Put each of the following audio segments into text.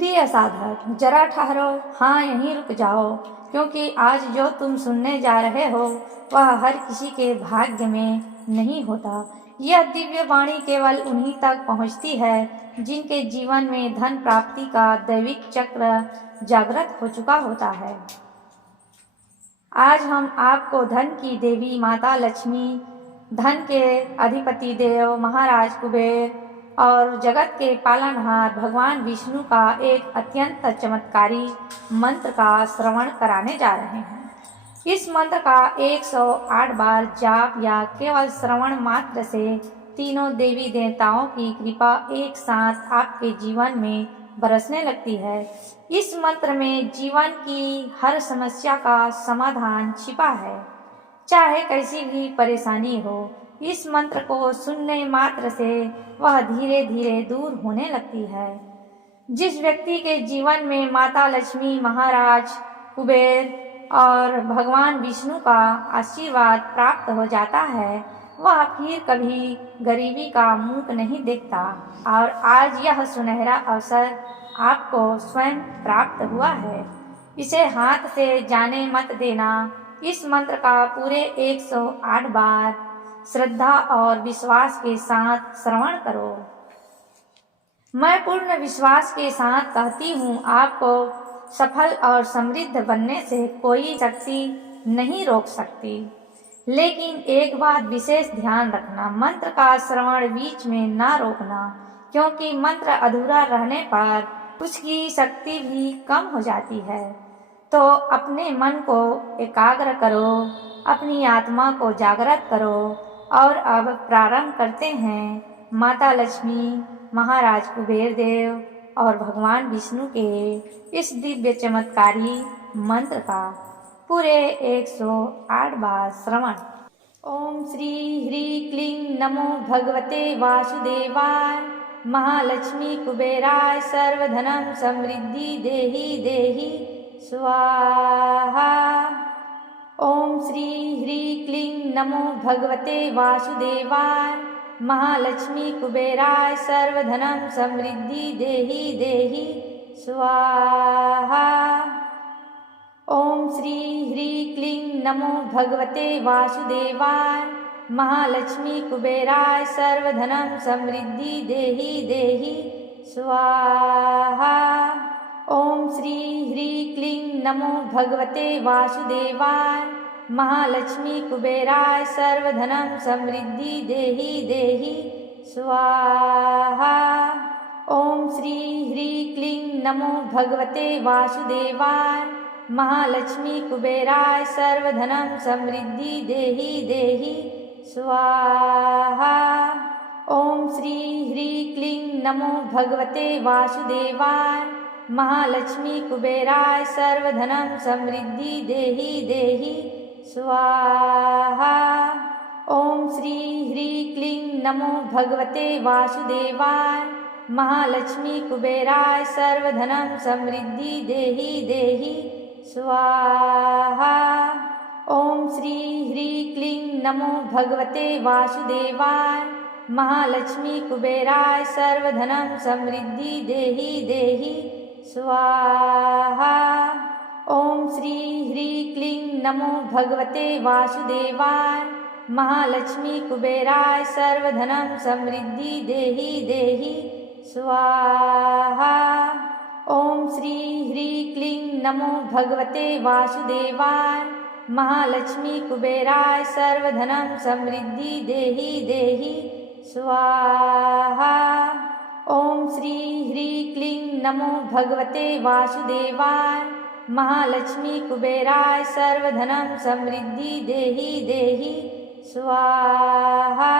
प्रिय साधक, जरा ठहरो, हाँ यहीं रुक जाओ, क्योंकि आज जो तुम सुनने जा रहे हो वह हर किसी के भाग्य में नहीं होता। यह दिव्य वाणी केवल उन्हीं तक पहुँचती है जिनके जीवन में धन प्राप्ति का दैविक चक्र जागृत हो चुका होता है। आज हम आपको धन की देवी माता लक्ष्मी, धन के अधिपति देव महाराज कुबेर और जगत के पालनहार भगवान विष्णु का एक अत्यंत चमत्कारी मंत्र का श्रवण कराने जा रहे हैं। इस मंत्र का 108 बार जाप या केवल श्रवण मात्र से तीनों देवी देवताओं की कृपा एक साथ आपके जीवन में बरसने लगती है। इस मंत्र में जीवन की हर समस्या का समाधान छिपा है, चाहे कैसी भी परेशानी हो। इस मंत्र को सुनने मात्र से वह धीरे धीरे दूर होने लगती है। जिस व्यक्ति के जीवन में माता लक्ष्मी, महाराज कुबेर और भगवान विष्णु का आशीर्वाद प्राप्त हो जाता है, वह फिर कभी गरीबी का मुख नहीं देखता। और आज यह सुनहरा अवसर आपको स्वयं प्राप्त हुआ है। इसे हाथ से जाने मत देना। इस मंत्र का पूरे 108 बार श्रद्धा और विश्वास के साथ श्रवण करो। मैं पूर्ण विश्वास के साथ कहती हूँ, आपको सफल और समृद्ध बनने से कोई शक्ति नहीं रोक सकती। लेकिन एक बात विशेष ध्यान रखना, मंत्र का श्रवण बीच में ना रोकना, क्योंकि मंत्र अधूरा रहने पर उसकी शक्ति भी कम हो जाती है। तो अपने मन को एकाग्र करो, अपनी आत्मा को जागृत करो। और अब प्रारंभ करते हैं माता लक्ष्मी, महाराज कुबेर देव और भगवान विष्णु के इस दिव्य चमत्कारी मंत्र का पूरे 108 बार श्रवण। ओम श्री ह्री क्लीं नमो भगवते वासुदेवाय, महालक्ष्मी कुबेराय सर्वधनं समृद्धि देहि देहि स्वाहा। ओम श्री ह्री क्लीं नमो भगवते वासुदेवाय, महालक्ष्मी कुबेराय सर्वधनं समृद्धि देहि देहि स्वाहा। ओम श्री ह्री क्लीं नमो भगवते वासुदेवाय, महालक्ष्मी कुबेराय सर्वधनं समृद्धि देहि देहि स्वाहा। ओम श्री ह्री क्लीं नमो भगवते वासुदेवाय, महालक्ष्मी कुबेराय सर्वधनं समृद्धि देहि देहि स्वाहा। ओम श्री ह्री क्लीं नमो भगवते वासुदेवाय, महालक्ष्मी कुबेराय सर्वधनं समृद्धि देहि देहि स्वाहा। ओम श्री ह्री क्लीं नमो भगवते वासुदेवाय, महालक्ष्मी कुबेराय सर्वधनं समृद्धि देहि देहि स्वाहा। ओम श्री ह्री क्लीं नमो भगवते वासुदेवाय, महालक्ष्मी कुबेराय सर्वधनं समृद्धि देहि देहि स्वाहा। ओम श्री ह्री क्लीं नमो भगवते वासुदेवाय, महालक्ष्मी कुबेराय सर्वधनं समृद्धि देहि देहि स्वाहा। ओम श्री ह्री क्लीं नमो भगवते वासुदेवाय, महालक्ष्मी कुबेराय सर्वधनं समृद्धि देहि देहि स्वाहा। ओम श्री ह्री क्लीं नमो भगवते वासुदेवाय, महालक्ष्मी कुबेराय सर्वधनं समृद्धि देहि देहि स्वाहा। ओम श्री ह्री क्लीं नमो भगवते वासुदेवाय, महालक्ष्मी कुबेराय सर्वधनं समृद्धि देहि देहि स्वाहा।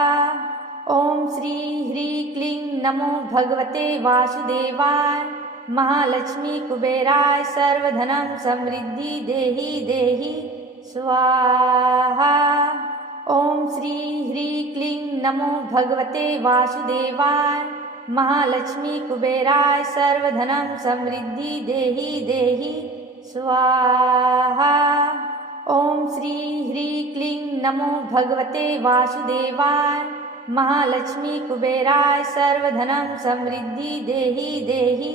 ओम श्री ह्री क्लीं नमो भगवते वासुदेवाय, महालक्ष्मी कुबेराय सर्वधनं समृद्धि देहि देहि स्वाहा। ओम श्री ह्री क्लीं नमो भगवते वासुदेवाय, महालक्ष्मी कुबेराय सर्वधनं समृद्धि देहि देहि स्वाहा। ओम श्री ह्री क्लीं नमो भगवते वासुदेवाय, महालक्ष्मी कुबेराय सर्वधनं समृद्धि देहि देहि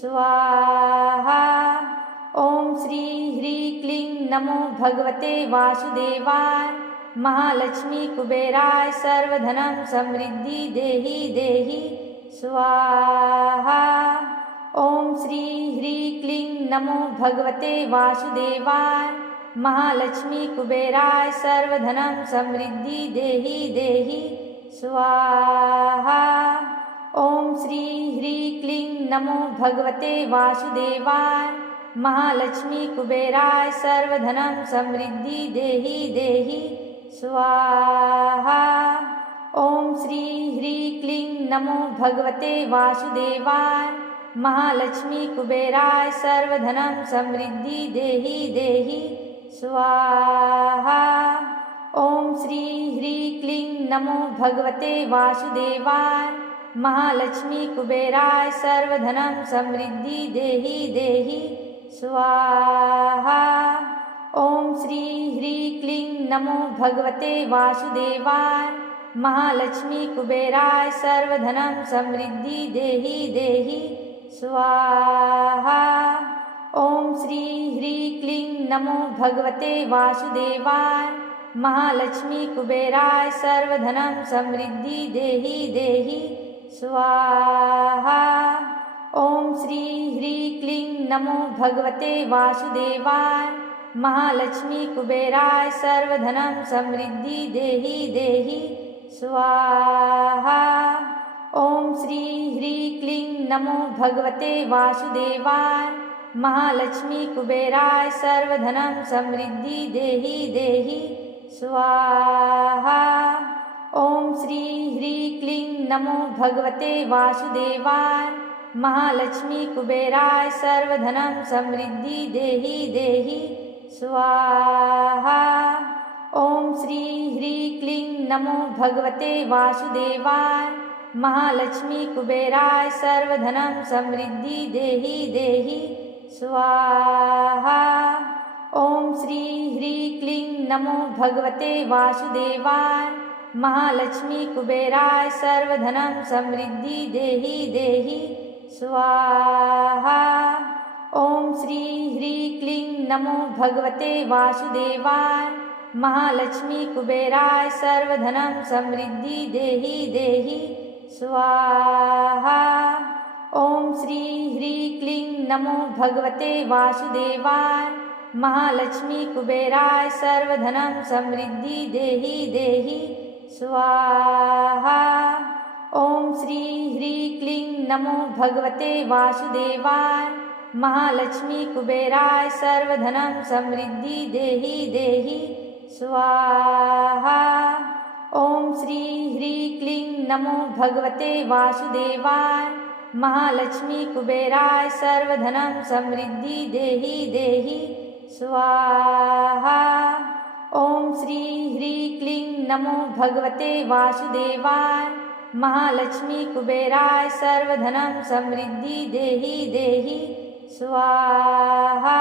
स्वाहा। ओम श्री ह्रीं क्लीं नमो भगवते वासुदेवाय। महालक्ष्मी कुबेराय सर्वधनं समृद्धि देहि देहि स्वाहा। ओम श्री ह्रीं क्लीं नमो भगवते वासुदेवाय। महालक्ष्मी कुबेराय सर्वधनं समृद्धि देहि देहि स्वाहा। ओम श्री ह्रीं क्लीं नमो भगवते वासुदेवाय। महालक्ष्मी कुबेराय सर्वधनं समृद्धि देहि देहि स्वाहा। ओम श्री ह्रीं क्लीं नमो भगवते वासुदेवाय। महालक्ष्मी कुबेराय सर्वधनं समृद्धि देहि देहि स्वाहा। ओम श्री ह्रीं क्लीं नमो भगवते वासुदेवाय। महालक्ष्मी कुबेराय सर्वधनं समृद्धि देहि देहि स्वाहा। ओम श्री ह्रीं क्लीं नमो भगवते वासुदेवाय। महालक्ष्मी कुबेराय सर्वधनं समृद्धि देहि देहि स्वाहा। ओम श्री ह्रीं क्लीं नमो भगवते वासुदेवाय। महालक्ष्मी कुबेराय सर्वधनं समृद्धि देहि देहि स्वाहा। ओम श्री ह्रीं क्लीं नमो भगवते वासुदेवाय। महालक्ष्मी कुबेराय सर्वधनं समृद्धि देहि देहि स्वाहा। ओम श्री ह्रीं क्लीं नमो भगवते वासुदेवाय। महालक्ष्मी कुबेराय सर्वधनं समृद्धि देहि देहि स्वाहा। ओम श्री ह्रीं क्लीं नमो भगवते वासुदेवाय। महालक्ष्मी कुबेराय सर्वधनं समृद्धि देहि देहि स्वाहा। ओम श्री ह्रीं क्लीं नमो भगवते वासुदेवाय। महालक्ष्मी कुबेराय सर्वधनं समृद्धि देहि देहि स्वाहा। ओम श्री ह्रीं क्लीं नमो भगवते वासुदेवाय। महालक्ष्मी कुबेराय सर्वधनं समृद्धि देहि देहि स्वाहा। ओम श्री ह्रीं क्लीं नमो भगवते वासुदेवाय। महालक्ष्मी कुबेराय सर्वधनं समृद्धि देहि देहि स्वाहा। ओम श्री ह्रीं क्लीं नमो भगवते वासुदेवाय। महालक्ष्मी कुबेराय सर्वधनं समृद्धि देहि देहि स्वाहा। ओम श्री ह्रीं क्लीं नमो भगवते वासुदेवाय। महालक्ष्मी कुबेराय सर्वधनं समृद्धि देहि देहि स्वाहा। ओम श्री ह्रीं क्लीं नमो भगवते वासुदेवाय। महालक्ष्मी कुबेराय सर्वधनं समृद्धि देहि देहि स्वाहा। ओम श्री ह्रीं क्लीं नमो भगवते वासुदेवाय। महालक्ष्मी कुबेराय सर्वधनं समृद्धि देहि देहि स्वाहा।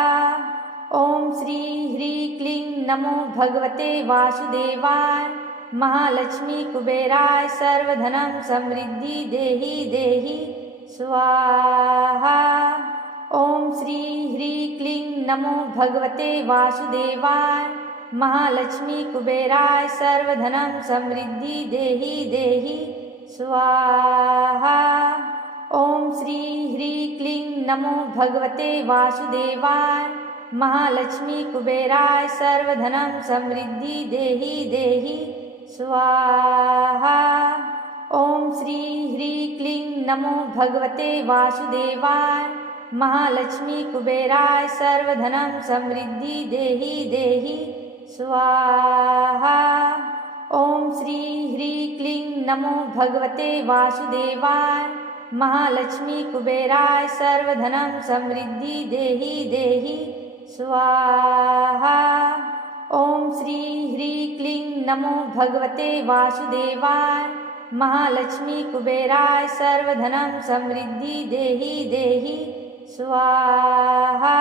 ओम श्री ह्रीं क्लीं नमो भगवते वासुदेवाय। महालक्ष्मी कुबेराय सर्वधनं समृद्धि देहि देहि स्वाहा। ओम श्री ह्रीं क्लीं नमो भगवते वासुदेवाय। महालक्ष्मी कुबेराय सर्वधनं समृद्धि देहि देहि स्वाहा। ओम श्री ह्रीं क्लीं नमो भगवते वासुदेवाय। महालक्ष्मी कुबेराय सर्वधनं समृद्धि देहि देहि स्वाहा। ओम श्री ह्रीं क्लीं नमो भगवते वासुदेवाय। महालक्ष्मी कुबेराय सर्वधनं समृद्धि देहि देहि स्वाहा। ओम श्री ह्रीं क्लीं नमो भगवते वासुदेवाय। महालक्ष्मी कुबेराय सर्वधनं समृद्धि देहि देहि स्वाहा। ओम श्री ह्रीं क्लीं नमो भगवते वासुदेवाय। महालक्ष्मी कुबेराय सर्वधनं समृद्धि देहि देहि स्वाहा।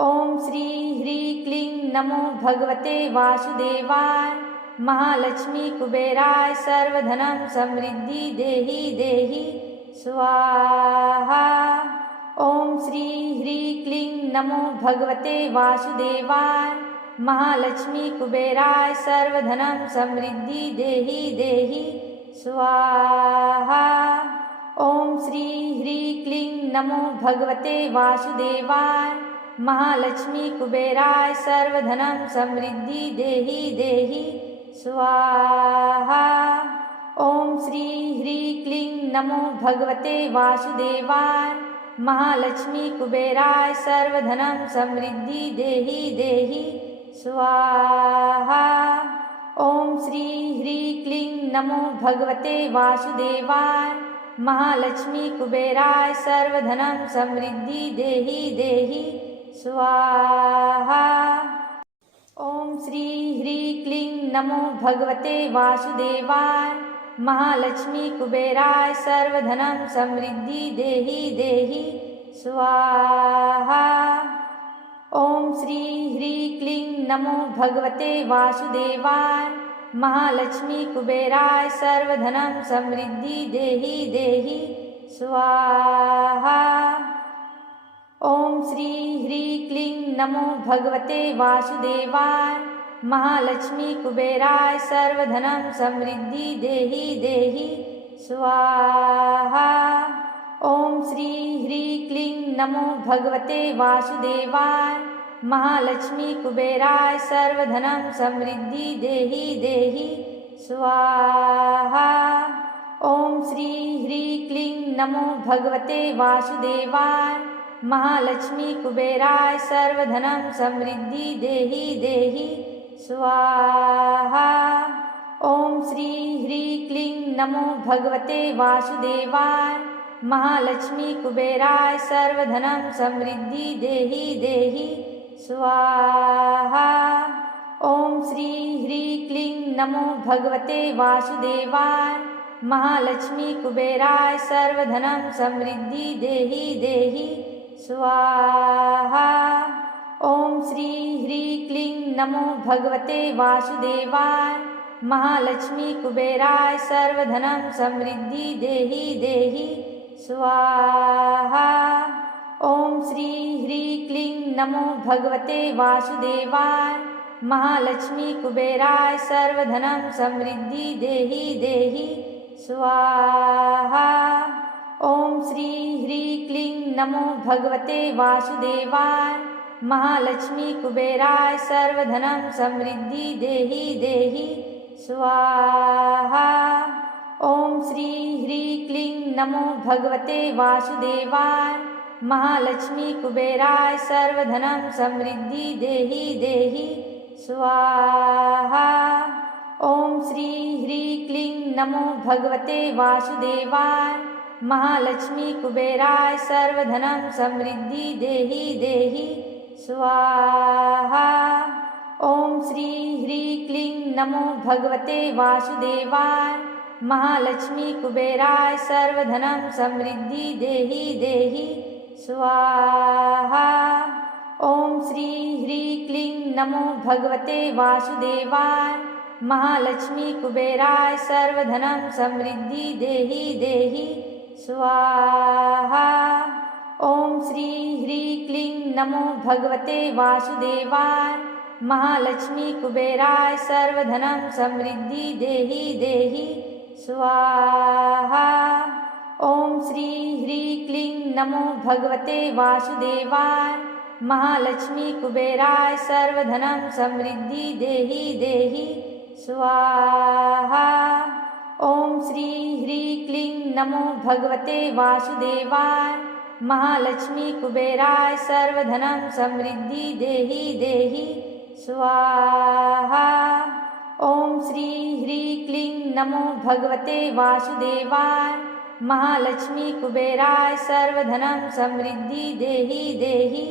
ओम श्री ह्रीं क्लीं नमो भगवते वासुदेवाय। महालक्ष्मी कुबेराय सर्वधनं समृद्धि देहि देहि स्वाहा। ओम श्री ह्री क्लीं नमो भगवते वासुदेवाय। महालक्ष्मी कुबेराय सर्वधनं समृद्धि देहि देहि स्वाहा। ओम श्री ह्री क्लीं नमो भगवते वासुदेवाय। महालक्ष्मी कुबेराय सर्वधनं समृद्धि देहि देहि स्वाहा। ओम श्री ह्री क्लीं नमो भगवते वासुदेवाय। महालक्ष्मी कुबेराय सर्वधनं समृद्धि देहि देहि स्वाहा। ओम श्री ह्री क्लीं नमो भगवते वासुदेवाय। महालक्ष्मी कुबेराय सर्वधनं समृद्धि देहि देहि स्वाहा। ओम श्री ह्री क्लीं नमो भगवते वासुदेवाय। महालक्ष्मी कुबेराय सर्वधनं समृद्धि देहि देहि स्वाहा। ओम श्री ह्री क्लीं नमो भगवते वासुदेवाय। महालक्ष्मी कुबेराय सर्वधनं समृद्धि देहि देहि स्वाहा। ओम श्री ह्री क्लीं नमो भगवते वासुदेवाय। महालक्ष्मी कुबेराय सर्वधनं समृद्धि देहि देहि स्वाहा। ओम श्री ह्री क्लीं नमो भगवते वासुदेवाय। महालक्ष्मी कुबेराय सर्वधनं समृद्धि देहि देहि स्वाहा। ओम श्री ह्री क्लीं नमो भगवते वासुदेवाय। महालक्ष्मी कुबेराय सर्वधनं समृद्धि देहि देहि स्वाहा। ओम श्री ह्री क्लीं नमो भगवते वासुदेवाय। महालक्ष्मी कुबेराय सर्वधनं समृद्धि देहि देहि स्वाहा। ओम श्री ह्री क्लीं नमो भगवते वासुदेवाय। महालक्ष्मी कुबेराय सर्वधनं समृद्धि देहि देहि स्वाहा। ओम श्री ह्री क्लीं नमो भगवते वासुदेवाय। महालक्ष्मी कुबेराय सर्वधनं समृद्धि देहि देहि स्वाहा। ओम श्री ह्री क्लीं नमो भगवते वासुदेवाय। महालक्ष्मी कुबेराय सर्वधनं समृद्धि देहि देहि स्वाहा। ओम श्री ह्री क्लीं नमो भगवते वासुदेवाय। महालक्ष्मी कुबेराय सर्वधनं समृद्धि देहि देहि स्वाहा। ओम श्री ह्री क्लीं नमो भगवते वासुदेवाय। महालक्ष्मी कुबेराय सर्वधनं समृद्धि देहि देहि स्वाहा। ओम श्री ह्री क्लीं नमो भगवते वासुदेवाय। महालक्ष्मी कुबेराय सर्वधनं समृद्धि देहि देहि स्वाहा। ओम श्री ह्री क्लीं नमो भगवते वासुदेवाय। महालक्ष्मी कुबेराय सर्वधनं समृद्धि देहि देहि स्वाहा। ओम श्री ह्री क्लीं नमो भगवते वासुदेवाय। महालक्ष्मी कुबेराय सर्वधनं समृद्धि देहि देहि स्वाहा। ओम श्री ह्री क्लीं नमो भगवते वासुदेवाय। महालक्ष्मी कुबेराय सर्वधनं समृद्धि देहि देहि स्वाहा। ओम श्री ह्री क्लीं नमो भगवते वासुदेवाय। महालक्ष्मी कुबेराय सर्वधनं समृद्धि देहि देहि स्वाहा। ओम श्री ह्री क्लीं नमो भगवते वासुदेवाय। महालक्ष्मी कुबेराय सर्वधनं समृद्धि देहि देहि स्वाहा। ओम श्री ह्री क्लीं नमो भगवते वासुदेवाय। महालक्ष्मी कुबेराय सर्वधनं समृद्धि देहि देहि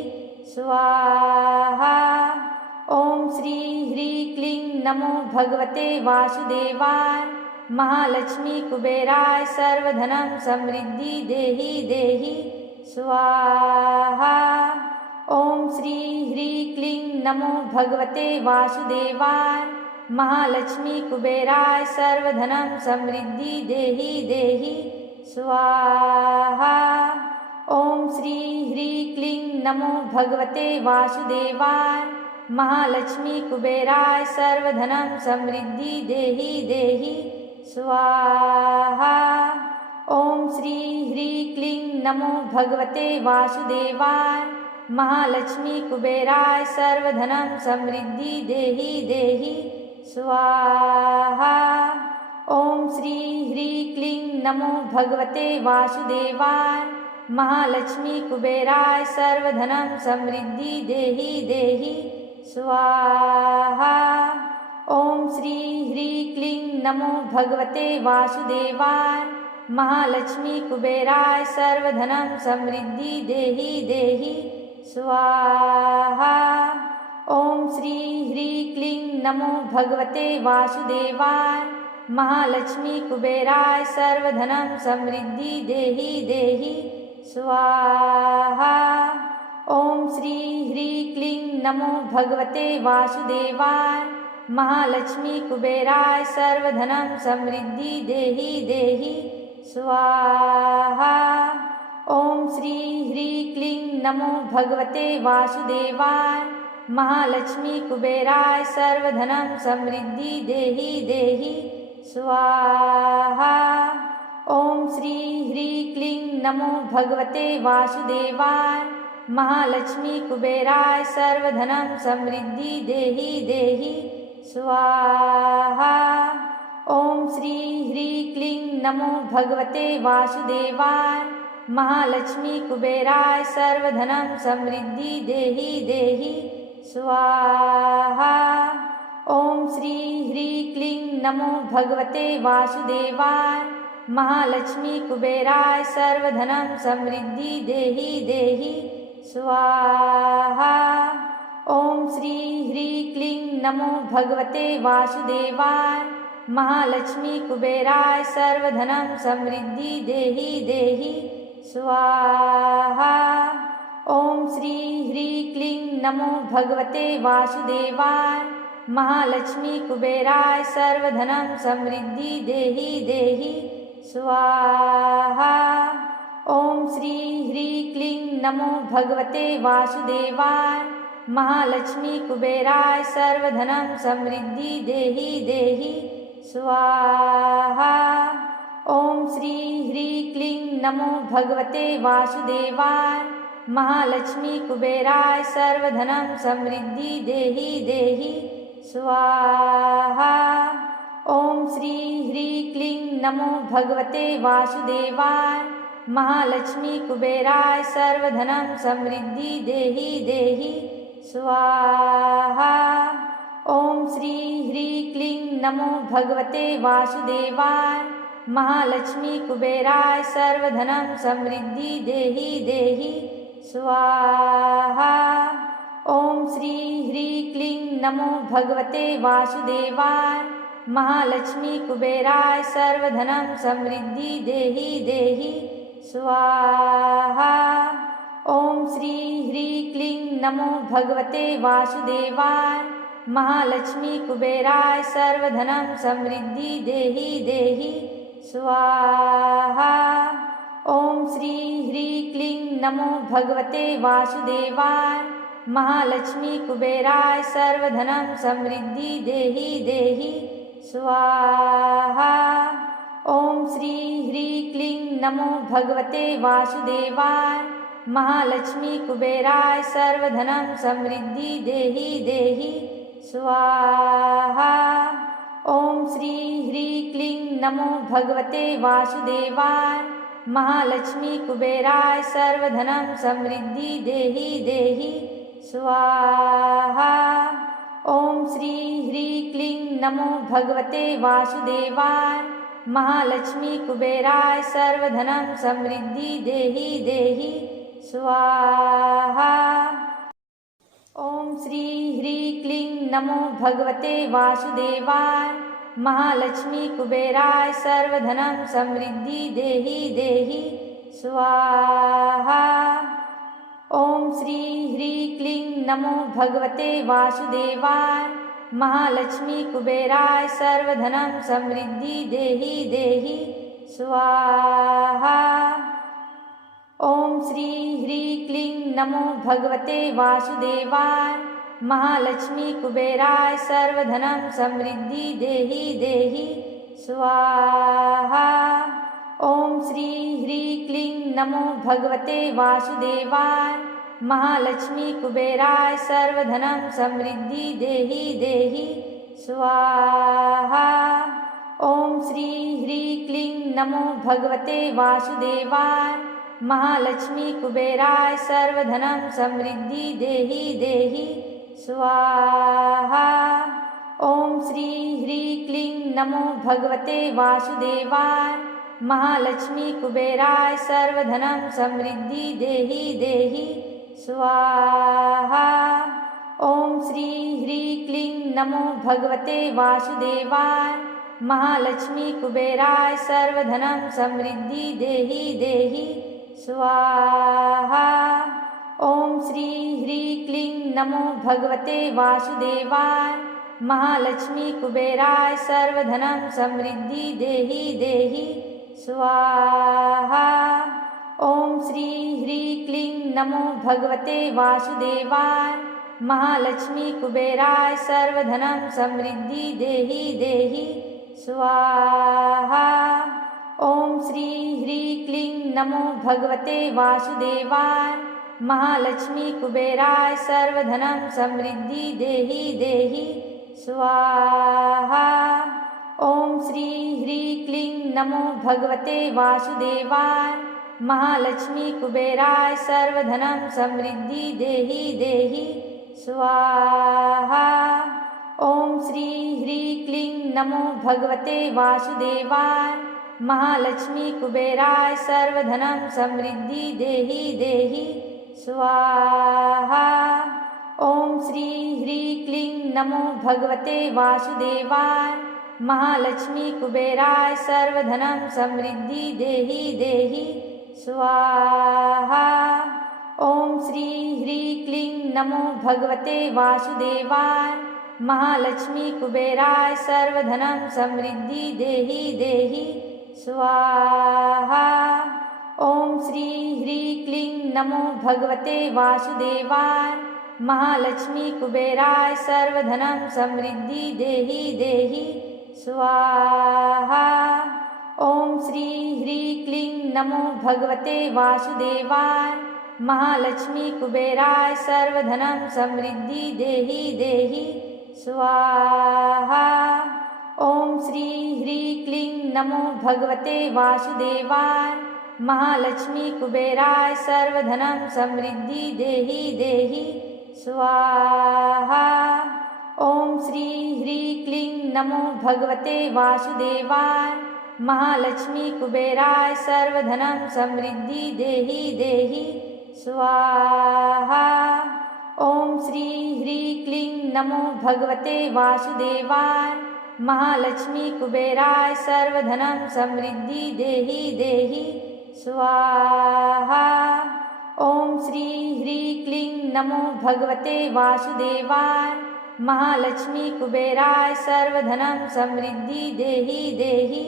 स्वाहा। ओम श्री ह्री क्लीं नमो भगवते वासुदेवाय। महालक्ष्मी कुबेराय सर्वधनं समृद्धि देहि देहि स्वाहा। ओम श्री ह्री क्लीं नमो भगवते वासुदेवाय। महालक्ष्मी कुबेराय सर्वधनं समृद्धि देहि देहि स्वाहा। ओम श्री ह्री क्लीं नमो भगवते वासुदेवाय। महालक्ष्मी कुबेराय सर्वधनं समृद्धि देहि देहि स्वाहा। ओम श्री ह्री क्लीं नमो भगवते वासुदेवाय। महालक्ष्मी कुबेराय सर्वधनं समृद्धि देहि देहि स्वाहा। ओम श्री ह्री क्लीं नमो भगवते वासुदेवाय। महालक्ष्मी कुबेराय सर्वधनं समृद्धि देहि देहि स्वाहा। ओम श्री ह्री क्लीं नमो भगवते वासुदेवाय। महालक्ष्मी कुबेराय सर्वधनं समृद्धि देहि देहि स्वाहा। ओम श्री ह्री क्लीं नमो भगवते वासुदेवाय। महालक्ष्मी कुबेराय सर्वधनं समृद्धि देहि देहि स्वाहा। ओम श्री ह्री क्लीं नमो भगवते वासुदेवाय। महालक्ष्मी कुबेराय सर्वधनं समृद्धि देहि देहि स्वाहा। ओम श्री ह्री क्लीं नमो भगवते वासुदेवाय। महालक्ष्मी कुबेराय सर्वधनं समृद्धि देहि देहि स्वाहा। ओम श्री ह्री क्लीं नमो भगवते वासुदेवाय। महालक्ष्मी कुबेराय सर्वधनं समृद्धि देहि देहि स्वाहा। ओम श्री ह्री क्लीं नमो भगवते वासुदेवाय। महालक्ष्मी कुबेराय सर्वधनं समृद्धि देहि देहि स्वाहा। ओम श्री ह्री क्लीं नमो भगवते वासुदेवाय। महालक्ष्मी कुबेराय सर्वधनं समृद्धि देहि देहि स्वाहा। ओम श्री ह्री क्लीं नमो भगवते वासुदेवाय। महालक्ष्मी कुबेराय सर्वधनं समृद्धि देहि देहि स्वाहा। ओम श्री ह्री क्लीं नमो भगवते वासुदेवाय। महालक्ष्मी कुबेराय सर्वधनं समृद्धि देहि देहि स्वाहा। ओम श्री ह्री क्लीं नमो भगवते वासुदेवाय। महालक्ष्मी कुबेराय सर्वधनं समृद्धि देहि देहि स्वाहा। ओम श्री ह्री क्लीं नमो भगवते वासुदेवाय। महालक्ष्मी कुबेराय सर्वधनं समृद्धि देहि देहि स्वाहा। ओम श्री ह्री क्लीं नमो भगवते वासुदेवाय। महालक्ष्मी कुबेराय सर्वधनं समृद्धि देहि देहि स्वाहा। ओम श्री ह्री क्लीं नमो भगवते वासुदेवाय। महालक्ष्मी कुबेराय सर्वधनं समृद्धि देहि देहि स्वाहा। ओम श्री ह्री क्लीं नमो भगवते वासुदेवाय। महालक्ष्मी कुबेराय सर्वधनं समृद्धि देहि देहि स्वाहा। ओम श्री ह्री क्लीं नमो भगवते वासुदेवाय। महालक्ष्मी कुबेराय सर्वधनं समृद्धि देहि देहि स्वाहा। ओम श्री ह्री क्लीं नमो भगवते वासुदेवाय। महालक्ष्मी कुबेराय सर्वधनं समृद्धि देहि देहि स्वाहा। ओम श्री ह्री क्लीं नमो भगवते वासुदेवाय। महालक्ष्मी कुबेराय सर्वधनं समृद्धि देहि देहि स्वाहा। ओम श्री ह्री क्लीं नमो भगवते वासुदेवाय। महालक्ष्मी कुबेराय सर्वधनं समृद्धि देहि देहि स्वाहा। ओम श्री ह्री क्लीं नमो भगवते वासुदेवाय। महालक्ष्मी कुबेराय सर्वधनं समृद्धि देहि देहि स्वाहा। ओम श्री ह्री क्लीं नमो भगवते वासुदेवाय। महालक्ष्मी कुबेराय सर्वधनं समृद्धि देहि देहि स्वाहा। ओम श्री ह्री क्लीं नमो भगवते वासुदेवाय। महालक्ष्मी कुबेराय सर्वधनं समृद्धि देहि देहि स्वाहा। ओम श्री ह्री क्लीं नमो भगवते वासुदेवाय। महालक्ष्मी कुबेराय सर्वधनं समृद्धि देहि देहि स्वाहा। ओम श्री ह्री क्लीं नमो भगवते वासुदेवाय। महालक्ष्मी कुबेराय सर्वधनं समृद्धि देहि देहि स्वाहा। ओम श्री ह्री क्लीं नमो भगवते वासुदेवाय। महालक्ष्मी कुबेराय सर्वधनं समृद्धि देहि देहि स्वाहा। ओम श्री ह्री क्लीं नमो भगवते वासुदेवाय। महालक्ष्मी कुबेराय सर्वधनं समृद्धि देहि देहि स्वाहा। ओम श्री ह्री क्लीं नमो भगवते वासुदेवाय। महालक्ष्मी कुबेराय सर्वधनं समृद्धि देहि देहि स्वाहा। ओम श्री ह्री क्लीं नमो भगवते वासुदेवाय। महालक्ष्मी कुबेराय सर्वधनं समृद्धि देहि देहि स्वाहा। ओम श्री ह्री क्लीं नमो भगवते वासुदेवाय। महालक्ष्मी कुबेराय सर्वधनं समृद्धि देहि देहि स्वाहा। ओम श्री ह्री क्लीं नमो भगवते वासुदेवाय। महालक्ष्मी कुबेराय सर्वधनं समृद्धि देहि देहि स्वाहा। ओम श्री ह्री क्लीं नमो भगवते वासुदेवाय। महालक्ष्मी कुबेराय सर्वधनं समृद्धि देहि देहि स्वाहा। ओम श्री ह्री क्लीं नमो भगवते वासुदेवाय। महालक्ष्मी कुबेराय सर्वधनं समृद्धि देहि देहि स्वाहा। ओम श्री ह्री क्लीं नमो भगवते वासुदेवाय। महालक्ष्मी कुबेराय सर्वधनं समृद्धि देहि देहि स्वाहा। ओम श्री ह्री क्लीं नमो भगवते वासुदेवाय। महालक्ष्मी कुबेराय सर्वधनं समृद्धि देहि देहि स्वाहा। ओम श्री ह्री क्लीं नमो भगवते वासुदेवाय। महालक्ष्मी कुबेराय सर्वधनं समृद्धि देहि देहि स्वाहा। ओम श्री ह्री क्लीं नमो भगवते वासुदेवाय। महालक्ष्मी कुबेराय सर्वधनं समृद्धि देहि देहि स्वाहा। ओम श्री ह्री क्लीं नमो भगवते वासुदेवाय। महालक्ष्मी कुबेराय सर्वधनं समृद्धि देहि देहि स्वाहा। ओम श्री ह्री क्लीं नमो भगवते वासुदेवाय। महालक्ष्मी कुबेराय सर्वधनं समृद्धि देहि देहि स्वाहा। ओम श्री ह्री क्लीं नमो भगवते वासुदेवाय। महालक्ष्मी कुबेराय सर्वधनं समृद्धि देहि देहि स्वाहा। ओम श्री ह्री क्लीं नमो भगवते वासुदेवाय। महालक्ष्मी कुबेराय सर्वधनं समृद्धि देहि देहि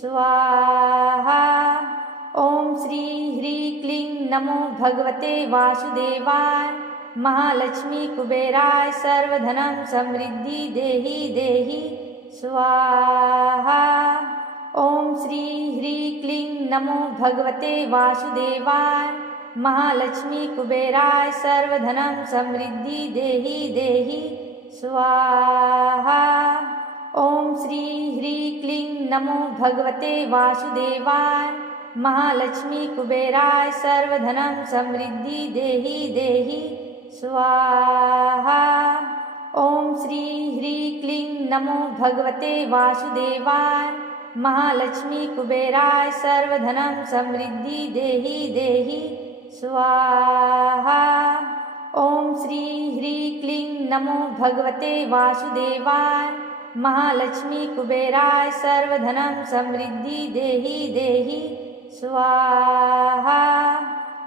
स्वाहा। ओम श्री ह्री क्लीं नमो भगवते वासुदेवाय। महालक्ष्मी कुबेराय सर्वधनं समृद्धि देहि देहि स्वाहा। ओम श्री ह्री क्लीं नमो भगवते वासुदेवाय। महालक्ष्मी कुबेराय सर्वधनं समृद्धि देहि देहि स्वाहा। ओम श्री ह्री क्लीं नमो भगवते वासुदेवाय। महालक्ष्मी कुबेराय सर्वधनं समृद्धि देहि देहि स्वाहा। ओम श्री ह्री क्लीं नमो भगवते वासुदेवाय। महालक्ष्मी कुबेराय सर्वधनं समृद्धि देहि देहि स्वाहा। ओम श्री ह्री क्लीं नमो भगवते वासुदेवाय। महालक्ष्मी कुबेराय सर्वधनं समृद्धि देहि देहि स्वाहा।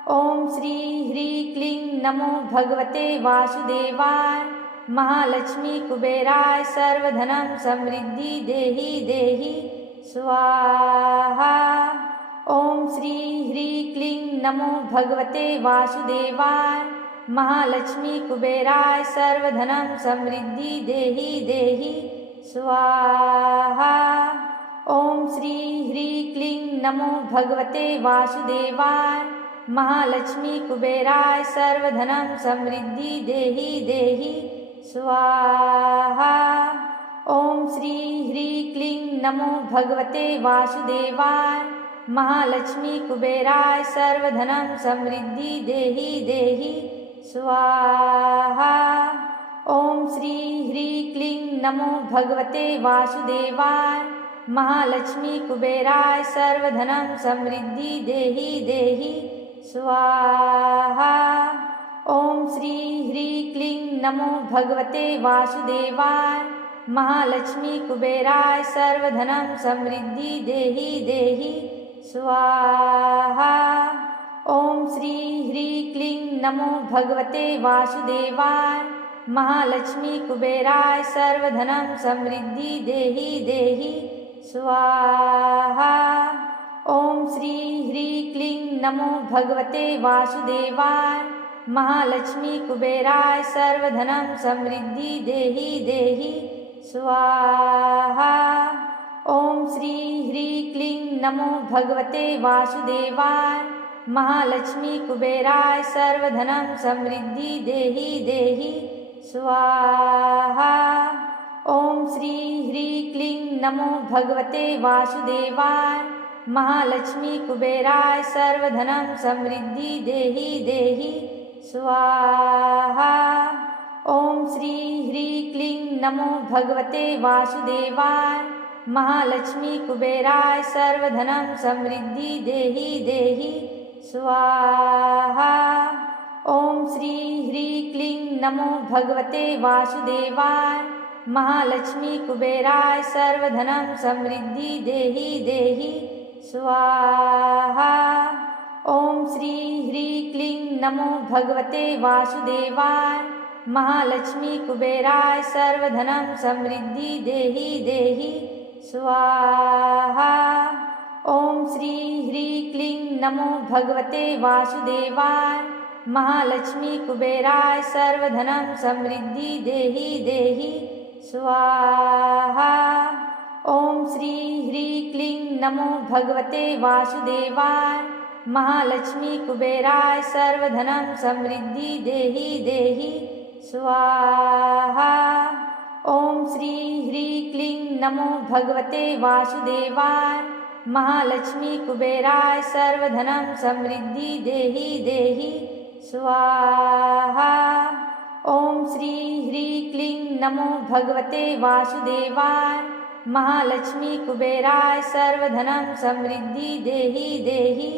ओम श्री ह्री क्लीं नमो भगवते वासुदेवाय। महालक्ष्मी कुबेराय सर्वधनं समृद्धि देहि देहि स्वाहा। ओम श्री ह्री क्लीं नमो भगवते वासुदेवाय। महालक्ष्मी कुबेराय सर्वधनं समृद्धि देहि देहि स्वाहा। ओम श्री ह्री क्लीं नमो भगवते वासुदेवाय। महालक्ष्मी कुबेराय सर्वधनं समृद्धि देहि देहि स्वाहा। ओम श्री ह्री क्लीं नमो भगवते वासुदेवाय। महालक्ष्मी कुबेराय सर्वधनं समृद्धि देहि देहि स्वाहा। ओम श्री ह्री क्लीं नमो भगवते वासुदेवाय। महालक्ष्मी कुबेराय सर्वधनं समृद्धि देहि देहि स्वाहा। ओम श्री ह्री क्लीं नमो भगवते वासुदेवाय। महालक्ष्मी कुबेराय सर्वधनं समृद्धि देहि देहि स्वाहा। ओम श्री ह्री क्लीं नमो भगवते वासुदेवाय। महालक्ष्मी कुबेराय सर्वधनं समृद्धि देहि देहि स्वाहा। ओम श्री ह्री क्लीं नमो भगवते वासुदेवाय। महालक्ष्मी कुबेराय सर्वधनं समृद्धि देहि देहि स्वाहा। ओम श्री ह्री क्लीं नमो भगवते वासुदेवाय। महालक्ष्मी कुबेराय सर्वधनं समृद्धि देहि देहि स्वाहा। ओम श्री ह्री क्लीं नमो भगवते वासुदेवाय। महालक्ष्मी कुबेराय सर्वधनं समृद्धि देहि देहि स्वाहा। ओम श्री ह्री क्लीं नमो भगवते वासुदेवाय। महालक्ष्मी कुबेराय सर्वधनं समृद्धि देहि देहि स्वाहा। ओम श्री ह्री क्लीं नमो भगवते वासुदेवाय। महालक्ष्मी कुबेराय सर्वधनं समृद्धि देहि देहि स्वाहा। ओम श्री ह्री क्लीं नमो भगवते वासुदेवाय। महालक्ष्मी कुबेराय सर्वधनं समृद्धि देहि देहि स्वाहा। ओम श्री ह्री क्लीं नमो भगवते वासुदेवाय। महालक्ष्मी कुबेराय सर्वधनं समृद्धि देहि देहि स्वाहा। ओम श्री ह्री क्लीं नमो भगवते वासुदेवाय। महालक्ष्मी कुबेराय सर्वधनं समृद्धि देहि देहि स्वाहा। ओम श्री ह्री क्लीं नमो भगवते वासुदेवाय। महालक्ष्मी कुबेराय सर्वधनं समृद्धि देहि देहि स्वाहा। ओम श्री ह्री क्लीं नमो भगवते वासुदेवाय। महालक्ष्मी कुबेराय सर्वधनं समृद्धि देहि देहि